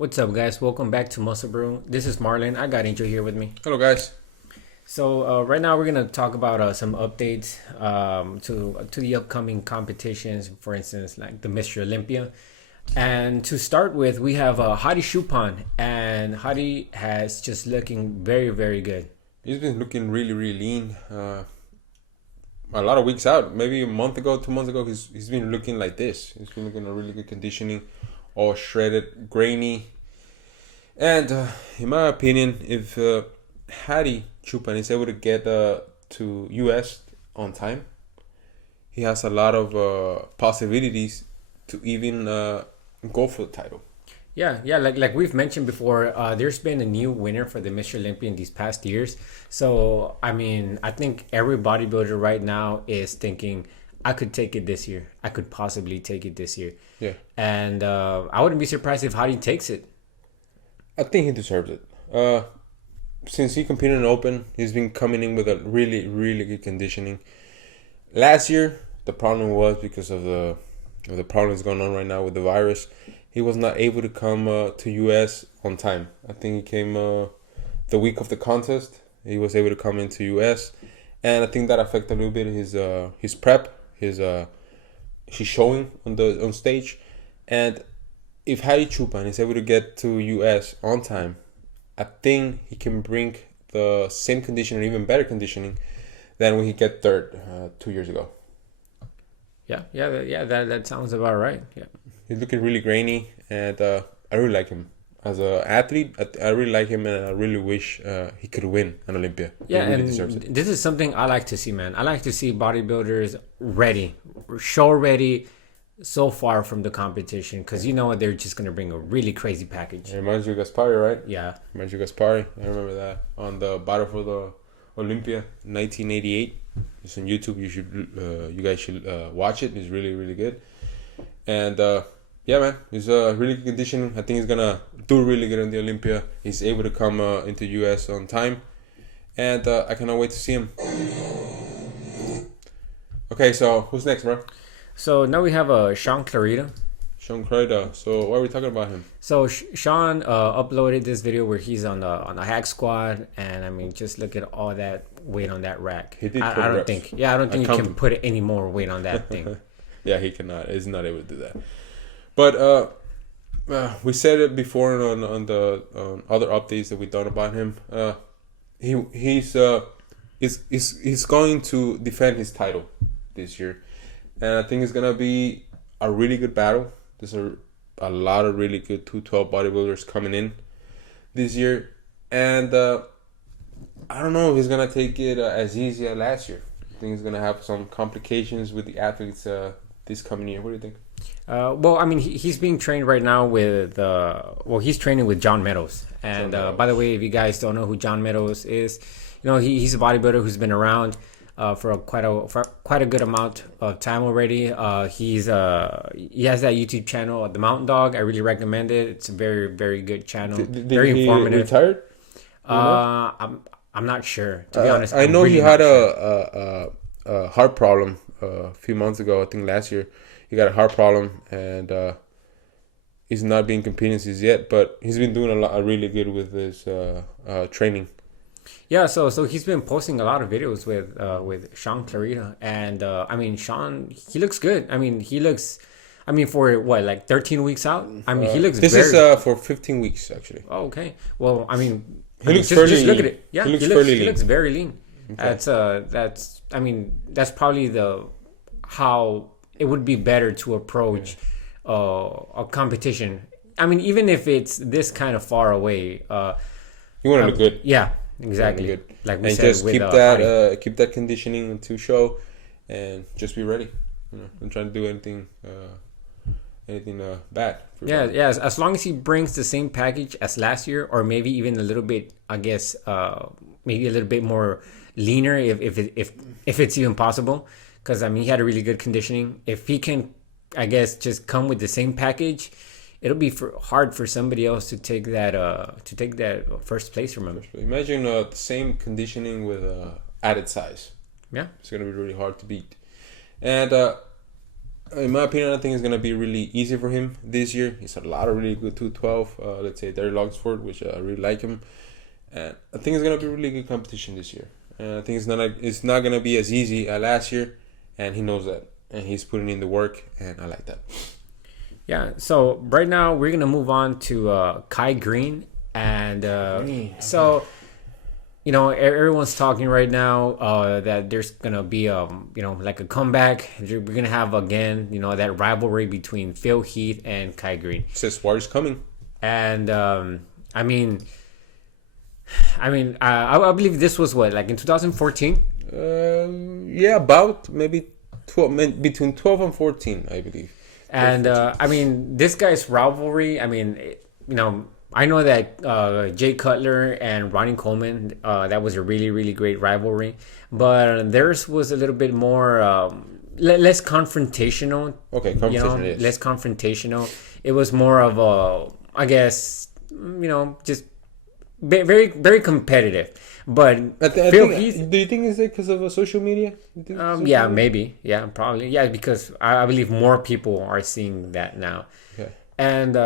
What's up, guys? Welcome back to Muscle Brew. This is Marlon. I got Angel here with me. Hello, guys. So right now we're gonna talk about some updates to the upcoming competitions. For instance, like the Mr.Olympia. And to start with, we have Hadi Choopan, and Hadi has just looking very, very good. He's been looking really, really lean. A lot of weeks out, maybe a month ago, 2 months ago, he's been looking like this. He's been looking at really good conditioning, all shredded, grainy. And in my opinion, if Hadi Choopan is able to get to US on time, he has a lot of possibilities to even go for the title. Yeah, like we've mentioned before, there's been a new winner for the Mr. Olympia in these past years. So, I mean, I think every bodybuilder right now is thinking, I could take it this year. I could possibly take it this year. Yeah. And I wouldn't be surprised if Hadi takes it. I think he deserves it. Since he competed in Open, he's been coming in with a really, really good conditioning. Last year, the problem was because of the problems going on right now with the virus. He was not able to come to US on time. I think he came the week of the contest. He was able to come into US, and I think that affected a little bit his prep, his showing on stage. And if Hadi Choopan is able to get to US on time, I think he can bring the same conditioning, even better conditioning, than when he got third 2 years ago. Yeah, that sounds about right. Yeah. He's looking really grainy, and I really like him as an athlete. I really like him, and I really wish he could win an Olympia. Yeah, he really and deserves it. this is something I like to see, man. I like to see bodybuilders ready, show ready, so far from the competition, because you know what, they're just gonna bring a really crazy package. It reminds you of Gaspari, right? Yeah. Reminds you of Gaspari. I remember that on the battle for the Olympia, 1988. It's on YouTube. You guys should watch it. It's really, really good. And yeah, man, he's really good conditioning. I think he's gonna do really good on the Olympia. He's able to come into US on time, and I cannot wait to see him. Okay, so who's next, bro? So now we have Shaun Clarida. Shaun Clarida. So why are we talking about him? So Shaun uploaded this video where he's on the hack squad, and I mean, just look at all that weight on that rack. He did I don't reps. think you can put any more weight on that thing. Yeah, he cannot. He's not able to do that. But we said it before on other updates that we done about him. He's going to defend his title this year, and I think it's gonna be a really good battle. There's a lot of really good 212 bodybuilders coming in this year, and I don't know if he's gonna take it as easy as last year. I think he's gonna have some complications with the athletes this coming year. What do you think? Well, I mean, he's being trained right now with he's training with John Meadows. And by the way, if you guys don't know who John Meadows is, you know, he's a bodybuilder who's been around for quite a good amount of time already. He has that YouTube channel, The Mountain Dog. I really recommend it. It's a very, very good channel. Very informative. Retired? I'm not sure, to be honest. I know really he had sure. a heart problem a few months ago. I think last year he got a heart problem, and he's not been competing yet. But he's been doing really good with his training. Yeah, so he's been posting a lot of videos with Shaun Clarida, and I mean, Shaun, he looks good. I mean, for what, like 13 weeks out? I mean, he looks. This is for 15 weeks actually. Oh, okay. Well, I mean, he looks just fairly look lean. at it. Yeah, he looks very lean. Okay. That's probably how it would be better to approach a competition. I mean, even if it's this kind of far away, You want to look good. Yeah, exactly. Good. Like we and said, just with, keep that conditioning to show, and just be ready. Don't try to do anything bad. Yeah. As long as he brings the same package as last year, or maybe even a little bit, I guess, maybe a little bit more leaner, if it's even possible. Because I mean, he had a really good conditioning. If he can, I guess, just come with the same package, it'll be hard for somebody else to take that first place from him. Imagine the same conditioning with added size. Yeah, it's gonna be really hard to beat. And in my opinion, I think it's gonna be really easy for him this year. He's a lot of really good 212. Let's say Derry Luxford, which I really like him, and I think it's gonna be really good competition this year. And I think it's not gonna be as easy as last year, and he knows that, and he's putting in the work, and I like that. Yeah. So right now we're gonna move on to Kai Greene, and so. You know, everyone's talking right now that there's gonna be like a comeback. We're gonna have again, that rivalry between Phil Heath and Kai Greene. Says war is coming, and I believe this was like in 2014. Yeah, about maybe 12, between 12 and 14, I believe. And this guy's rivalry. I know that Jay Cutler and Ronnie Coleman, that was a really, really great rivalry. But theirs was a little bit more, less confrontational. Okay, confrontational, yes. Less confrontational. It was more of a, I guess, just very, very competitive. But do you think it's because of social media? Yeah, maybe. Yeah, probably. Yeah, because I believe more people are seeing that now. Okay. And,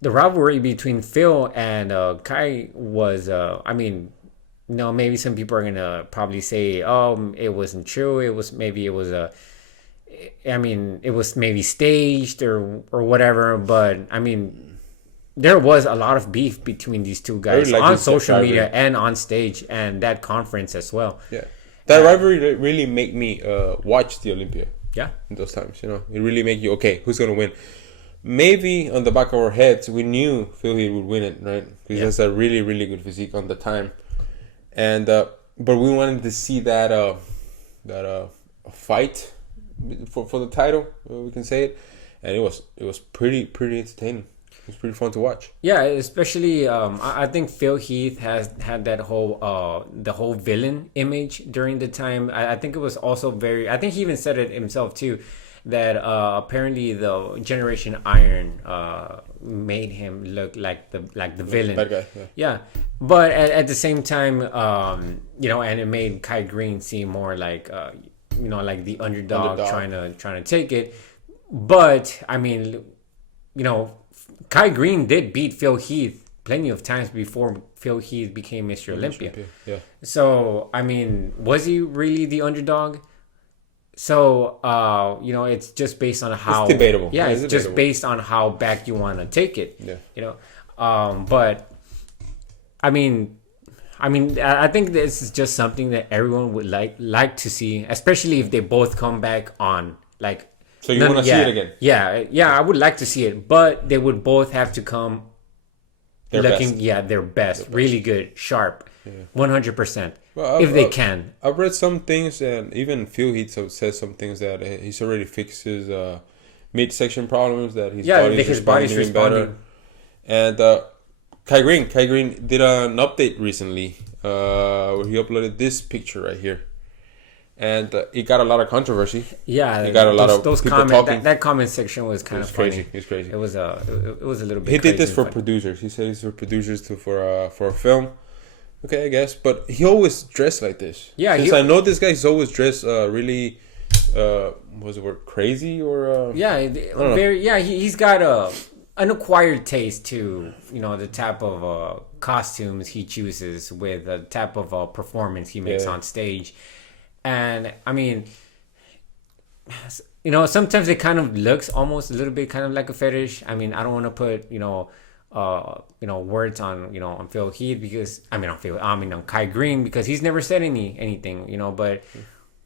the rivalry between Phil and Kai was, maybe some people are gonna probably say, "Oh, it wasn't true. It was maybe staged or whatever." But there was a lot of beef between these two guys on social media and on stage and that conference as well. Yeah, that rivalry really made me watch the Olympia. Yeah, in those times, it really make you who's gonna win. Maybe on the back of our heads, we knew Phil Heath would win it, right? Because he has a really, really good physique on the time, and but we wanted to see that fight for the title. We can say it, and it was pretty entertaining. It was pretty fun to watch. Yeah, especially I think Phil Heath has had that whole the whole villain image during the time. I think it was also very. I think he even said it himself too. That apparently the Generation Iron made him look like the villain. Bad guy, yeah. But at the same time, and it made Kai Greene seem more like like the underdog. trying to take it. But Kai Greene did beat Phil Heath plenty of times before Phil Heath became Mr. Olympia. Yeah. So was he really the underdog? So, it's just based on how... It's debatable. Yeah, it's just based on how back you want to take it. Yeah. But, I think this is just something that everyone would like to see, especially if they both come back on, like... So you want to see it again? Yeah, I would like to see it, but they would both have to come their best. Yeah, their best. Really good, sharp, 100%. Well, if they can. I've read some things, and even Phil Heath says some things that he's already fixed his midsection problems, that his body's responding better. And Kai Greene did an update recently where he uploaded this picture right here. And it got a lot of controversy. Yeah, it got a lot of people talking. That comment section was kind of crazy. Funny. It was crazy. It was a little bit. He did this for funny. Producers. He said it's for producers for a film. Okay, I guess, but he always dressed like this. Yeah, I know this guy. He's always dressed really. Was the word crazy or? Very. Yeah, he's got an acquired taste to the type of costumes he chooses with the type of performance he makes on stage. And sometimes it kind of looks almost a little bit kind of like a fetish. I don't want to put words on Phil Heath because on Kai Greene because he's never said anything. But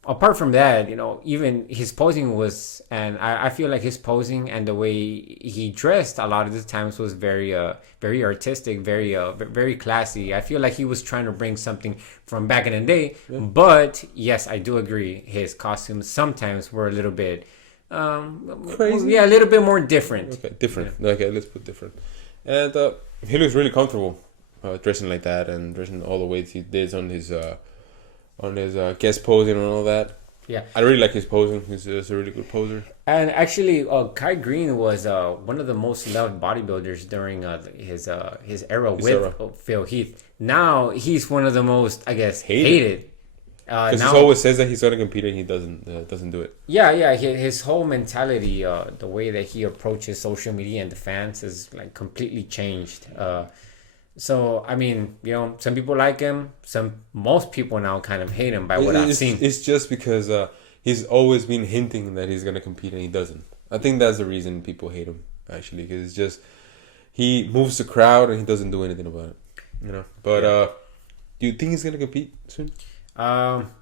apart from that, even his posing was, and I feel like his posing and the way he dressed a lot of the times was very very artistic, very classy. I feel like he was trying to bring something from back in the day. But yes, I do agree, his costumes sometimes were a little bit crazy. Yeah, a little bit more different. Okay, different. Yeah. Okay, let's put different. And he looks really comfortable dressing like that and dressing all the ways he did on his guest posing and all that. Yeah, I really like his posing. He's a really good poser. And actually, Kai Greene was one of the most loved bodybuilders during his era with Phil Heath. Now he's one of the most, I guess, hated. Because he always says that he's gonna compete and he doesn't do it. Yeah. His whole mentality, the way that he approaches social media and the fans is like completely changed. So I mean, some people like him. Most people now kind of hate him by what I've seen. It's just because he's always been hinting that he's gonna compete and he doesn't. I think that's the reason people hate him actually, because it's just he moves the crowd and he doesn't do anything about it. But do you think he's gonna compete soon?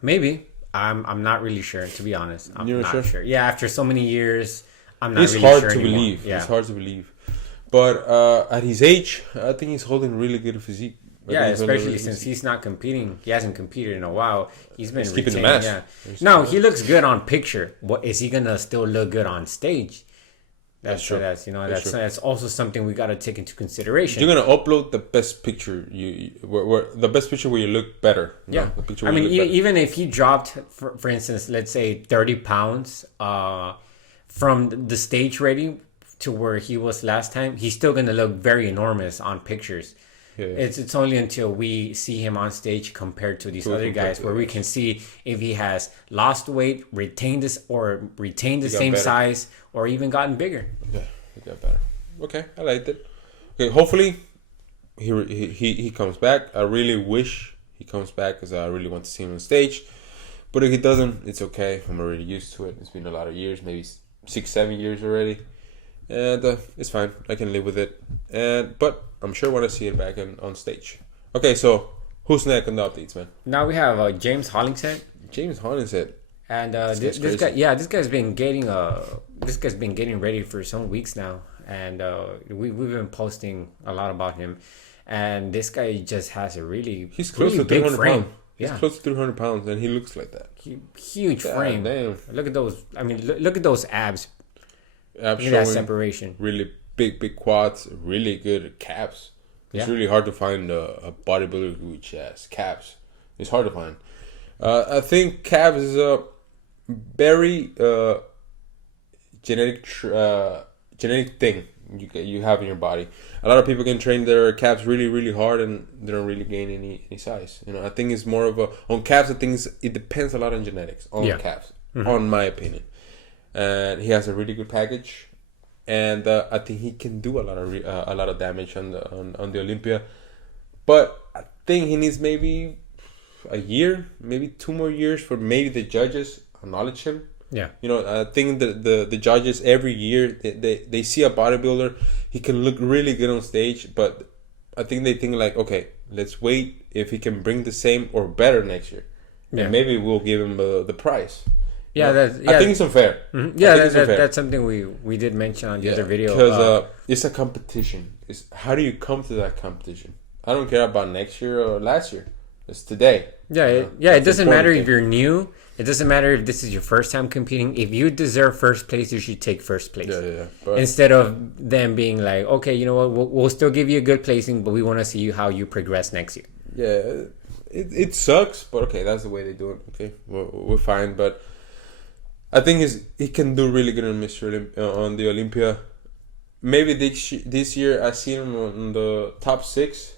Maybe. I'm not really sure, to be honest. You're not sure. Yeah, after so many years, I'm not it's really sure anymore. Believe. Yeah. It's hard to believe. But at his age, I think he's holding really good physique. Yeah, especially since he's not competing. He hasn't competed in a while. He's keeping the mask. Yeah. No, he looks good on picture. What is he gonna still look good on stage? That's true. That's also something we got to take into consideration. You're gonna upload the best picture where the best picture where you look better. Yeah, the picture I mean, even if he dropped, for instance, let's say 30 pounds from the stage ready to where he was last time, he's still gonna look very enormous on pictures. Yeah. It's only until we see him on stage compared to these other guys where we can see if he has lost weight, retained the same size, or even gotten bigger. Yeah, he got better. Okay, I liked it. Okay, hopefully he comes back. I really wish he comes back because I really want to see him on stage. But if he doesn't, it's okay. I'm already used to it. It's been a lot of years, maybe 6-7 years already. And it's fine. I can live with it. But I'm sure I want to see it back on stage. Okay, so who's next on the updates, man? Now we have James Hollingshead. James Hollingshead. And this guy's been getting ready for some weeks now, and we've been posting a lot about him. And this guy just has a he's close to 300 pounds. He's Yeah. close to 300 pounds, and he looks like that. Huge frame. Damn. Look at those. I mean, look at those abs. Abs look at that separation. Really big quads, really good calves. It's really hard to find a bodybuilder which has calves. It's hard to find. I think calves is a very genetic thing you have in your body. A lot of people can train their calves really hard and they don't really gain any size. I think it's more of on calves. I think it depends a lot on genetics on calves, on my opinion. And he has a really good package, and I think he can do a lot of damage on the Olympia. But I think he needs maybe a year, maybe 2 more years for maybe the judges acknowledge him. Yeah. I think the judges every year they see a bodybuilder, he can look really good on stage, but I think they think like, okay, let's wait if he can bring the same or better next year, and maybe we'll give him the prize. Yeah, I think it's unfair. Mm-hmm. Yeah, that's something we did mention on the other video. Because it's a competition. How do you come to that competition? I don't care about next year or last year. It's today. It doesn't matter if you're new. It doesn't matter if this is your first time competing. If you deserve first place, you should take first place. But instead of them being like, okay, you know what, we'll still give you a good placing, but we want to see how you progress next year. Yeah, it sucks, but okay, that's the way they do it. Okay, we're fine, but I think he can do really good on on the Olympia. Maybe this year I see him on the top 6.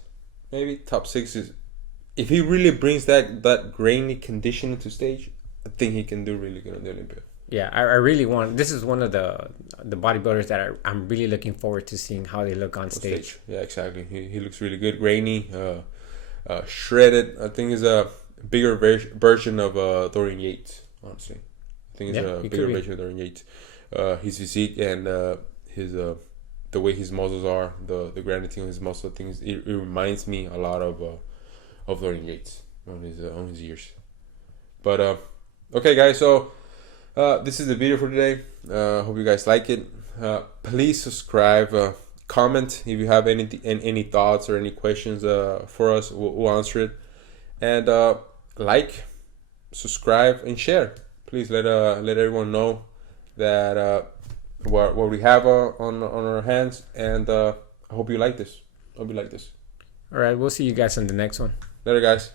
Maybe top 6 is if he really brings that grainy condition to stage. I think he can do really good on the Olympia. Yeah, I really want. This is one of the bodybuilders that I'm really looking forward to seeing how they look on stage. Yeah, exactly. He looks really good, grainy, shredded. I think he's a bigger version of Dorian Yates. Honestly, I think he's a bigger version of Dorian Yates. His physique and his the way his muscles are, the gravity on his muscle things. It reminds me a lot of Dorian Yates on his years. But okay, guys. So this is the video for today. Hope you guys like it. Please subscribe. Comment if you have any thoughts or any questions for us. We'll answer it. And like, subscribe, and share. Please let everyone know that what we have on our hands. And I hope you like this. All right, we'll see you guys on the next one. Later, guys.